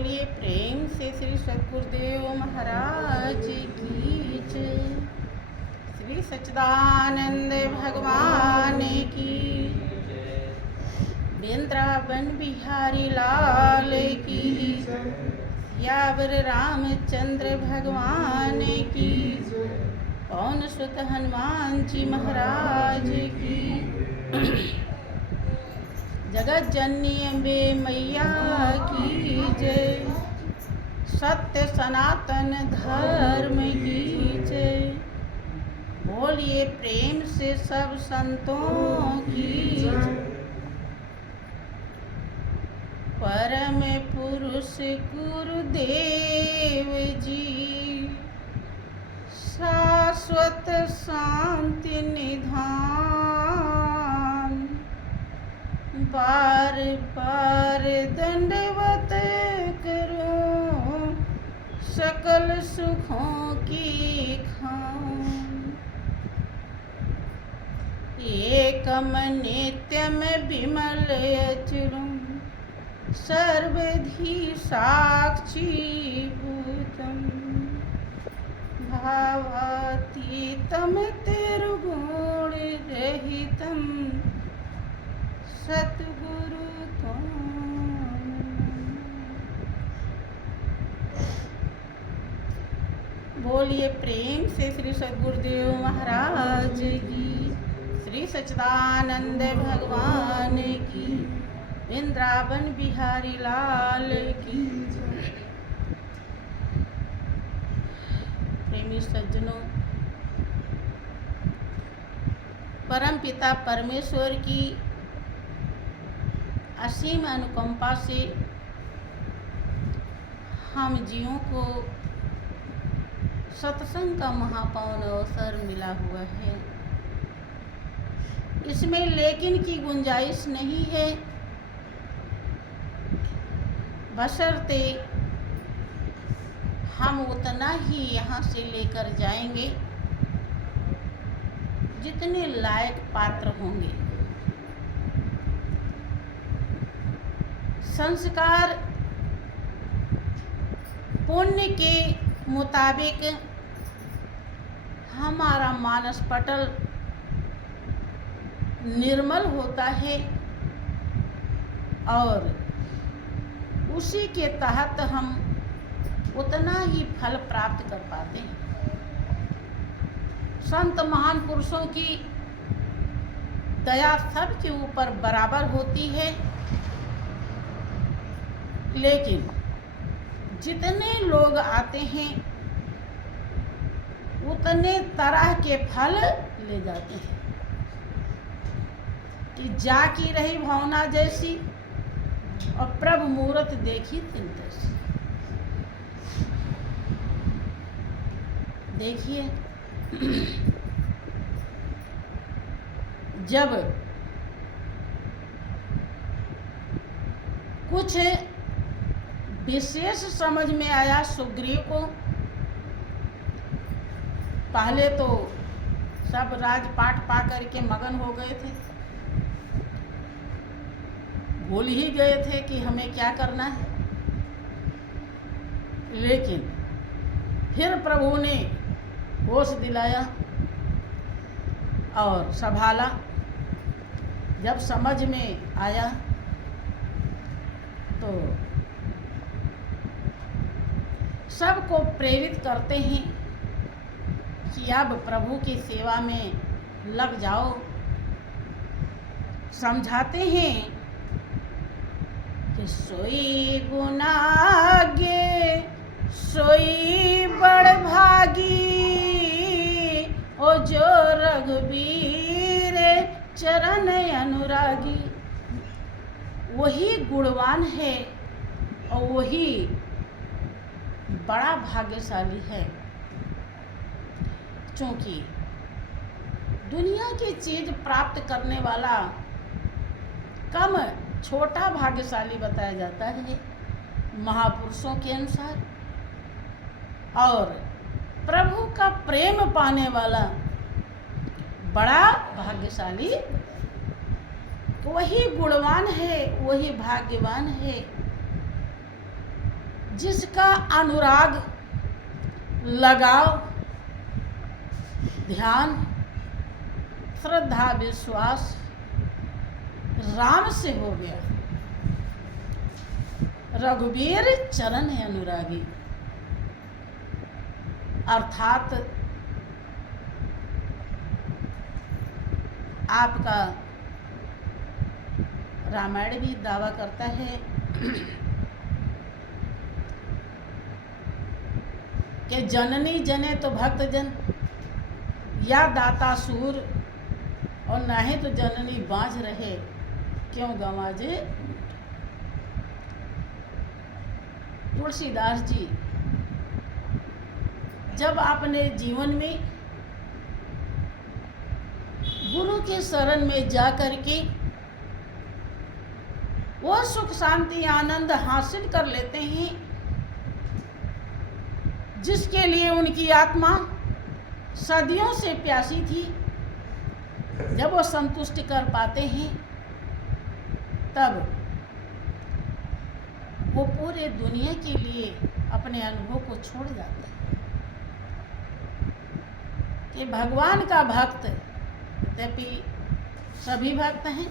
बोलिए प्रेम से श्री सद्गुरुदेव महाराज की जय। श्री सच्चिदानंद भगवान की, वृंदावन बिहारी लाल की, सियावर रामचंद्र भगवान की, पवन सुत हनुमान जी महाराज की, जगत जननी अम्बे मैया की जय। सत्य सनातन धर्म की जय। बोलिए प्रेम से सब संतों की जय। परम पुरुष गुरुदेव जी, शाश्वत शांति निधान, बार बार दंडवत करूं, सकल सुखों की खान। एकम नित्यम विमल अचरम, सर्वधि साक्षी भूतम, भावातीतम तिर्गुण रहितम, सतगुरु तुम। बोलिए प्रेम से श्री सद्गुरुदेव महाराज की, श्री सच्चिदानंद भगवान की, वृंदावन बिहारी लाल की। प्रेमी सज्जनों, परम पिता परमेश्वर की असीम अनुकंपा से हम जीवों को सत्संग का महापावन अवसर मिला हुआ है। इसमें लेकिन की गुंजाइश नहीं है, बशर्ते हम उतना ही यहाँ से लेकर जाएंगे जितने लायक पात्र होंगे। संस्कार पुण्य के मुताबिक हमारा मानस पटल निर्मल होता है और उसी के तहत हम उतना ही फल प्राप्त कर पाते हैं। संत महान पुरुषों की दया सबके ऊपर बराबर होती है, लेकिन जितने लोग आते हैं उतने तरह के फल ले जाते हैं कि जाकी रही भावना जैसी और प्रभु मूरत देखी तिन तैसी। देखिए, जब कुछ विशेष समझ में आया सुग्रीव को, पहले तो सब राजपाट पा करके मगन हो गए थे, भूल ही गए थे कि हमें क्या करना है। लेकिन फिर प्रभु ने होश दिलाया और संभाला। जब समझ में आया तो सबको प्रेरित करते हैं कि अब प्रभु की सेवा में लग जाओ। समझाते हैं कि सोई गुनागे सोई बड़ भागी, ओ जो रघुबीर चरण अनुरागी। वही गुणवान है और वही बड़ा भाग्यशाली है, क्योंकि दुनिया की चीज प्राप्त करने वाला कम छोटा भाग्यशाली बताया जाता है महापुरुषों के अनुसार, और प्रभु का प्रेम पाने वाला बड़ा भाग्यशाली वही गुणवान है, वही भाग्यवान है। जिसका अनुराग, लगाव, ध्यान, श्रद्धा, विश्वास राम से हो गया, रघुवीर चरण है अनुरागी, अर्थात आपका रामायण भी दावा करता है कि जननी जने तो भक्त जन, या दाता सूर, और नाहे तो जननी बाँझ रहे, क्यों गंवाजे। तुलसीदास जी जब आपने जीवन में गुरु के शरण में जा करके वो सुख शांति आनंद हासिल कर लेते हैं जिसके लिए उनकी आत्मा सदियों से प्यासी थी, जब वो संतुष्ट कर पाते हैं तब वो पूरे दुनिया के लिए अपने अनुभव को छोड़ जाते हैं कि भगवान का भक्त, यद्यपि सभी भक्त हैं,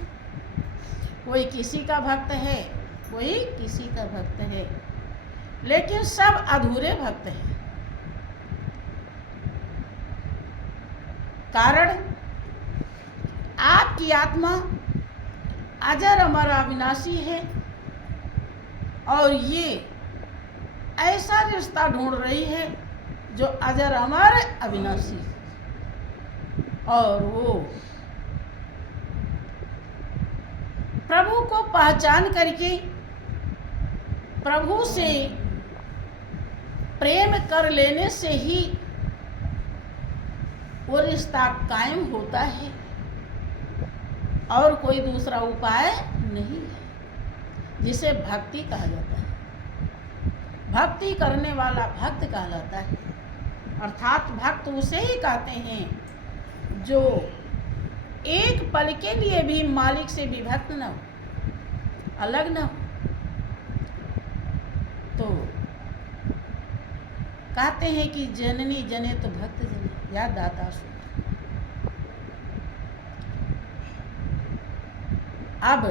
कोई किसी का भक्त है, कोई किसी का भक्त है, लेकिन सब अधूरे भक्त हैं। कारण आपकी आत्मा अजर अमर अविनाशी है और ये ऐसा रिश्ता ढूंढ रही है जो अजर अमर अविनाशी, और वो प्रभु को पहचान करके प्रभु से प्रेम कर लेने से ही वो रिश्ता कायम होता है और कोई दूसरा उपाय नहीं है, जिसे भक्ति कहा जाता है। भक्ति करने वाला भक्त कहलाता है, अर्थात भक्त उसे ही कहते हैं जो एक पल के लिए भी मालिक से विभक्त न हो, अलग न हो। तो कहते हैं कि जननी जने तो भक्त जने, या दाता सूर। अब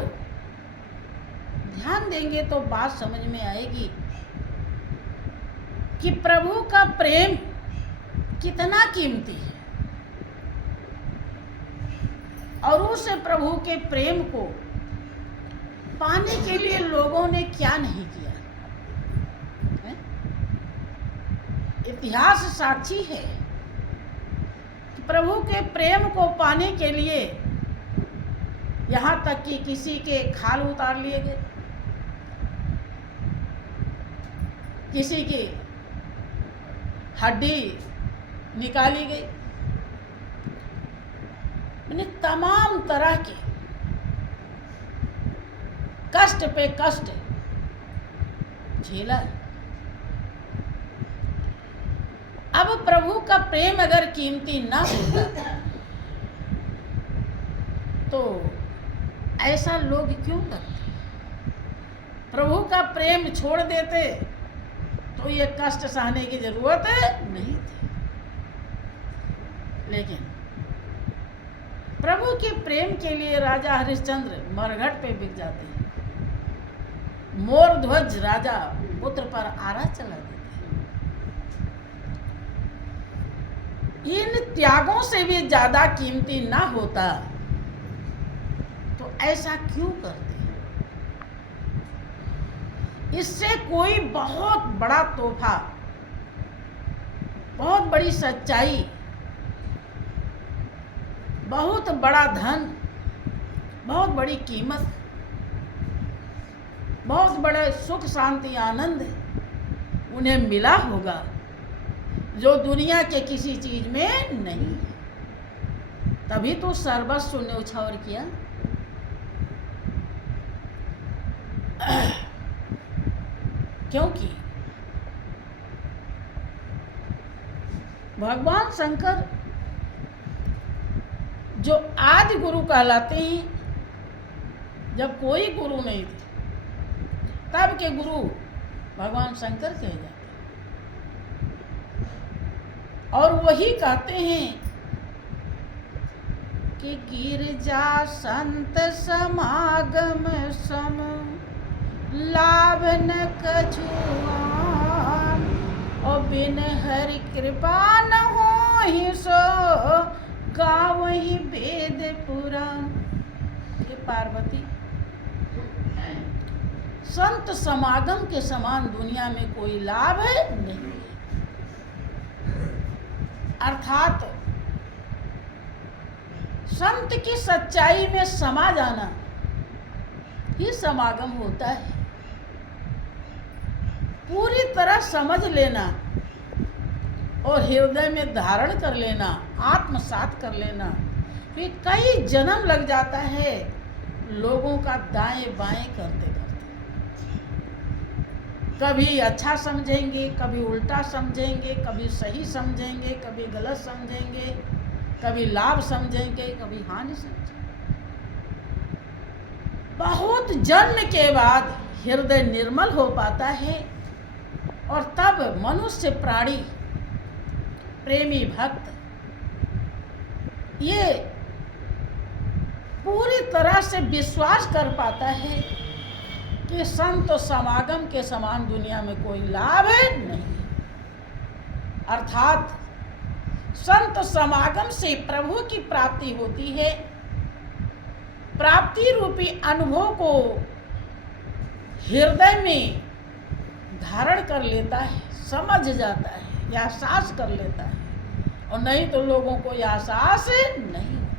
ध्यान देंगे तो बात समझ में आएगी कि प्रभु का प्रेम कितना कीमती है और उस प्रभु के प्रेम को पाने के लिए लोगों ने क्या नहीं किया है? इतिहास साक्षी है कि प्रभु के प्रेम को पाने के लिए यहाँ तक कि किसी के खाल उतार लिए गए, किसी की हड्डी निकाली गई, मैंने तमाम तरह के कष्ट पे कष्ट झेला। अब प्रभु का प्रेम अगर कीमती ना होता तो ऐसा लोग क्यों करते? प्रभु का प्रेम छोड़ देते तो ये कष्ट सहने की जरूरत नहीं थी। लेकिन प्रभु के प्रेम के लिए राजा हरिश्चंद्र मरघट पे बिक जाते हैं, मोर ध्वज राजा पुत्र पर आरा चला देते हैं। इन त्यागों से भी ज्यादा कीमती ना होता तो ऐसा क्यों करते? इससे कोई बहुत बड़ा तोहफा, बहुत बड़ी सच्चाई, बहुत बड़ा धन, बहुत बड़ी कीमत, बहुत बड़े सुख शांति आनंद उन्हें मिला होगा जो दुनिया के किसी चीज में नहीं है। तभी तो सर्वस्व न्यौछावर किया। क्योंकि भगवान शंकर जो आदि गुरु कहलाते हैं, जब कोई गुरु नहीं थे तब के गुरु भगवान शंकर कहे जाते हैं। और वही कहते हैं कि गिरजा संत समागम सम लाभ न कछुआन, और बिन हरि कृपा न होहि सो गावहि वेद पुराण। ये पार्वती, संत समागम के समान दुनिया में कोई लाभ नहीं है। अर्थात संत की सच्चाई में समा जाना ही समागम होता है। पूरी तरह समझ लेना और हृदय में धारण कर लेना, आत्मसात कर लेना। फिर कई जन्म लग जाता है लोगों का दाएं बाएं करते करते। कभी अच्छा समझेंगे, कभी उल्टा समझेंगे, कभी सही समझेंगे, कभी गलत समझेंगे, कभी लाभ समझेंगे, कभी हानि समझेंगे। बहुत जन्म के बाद हृदय निर्मल हो पाता है और तब मनुष्य प्राणी, प्रेमी भक्त ये पूरी तरह से विश्वास कर पाता है कि संत समागम के समान दुनिया में कोई लाभ नहीं। अर्थात संत समागम से प्रभु की प्राप्ति होती है। प्राप्ति रूपी अनुभव को हृदय में धारण कर लेता है, समझ जाता है, एहसास कर लेता है, और नहीं तो लोगों को एहसास नहीं होता।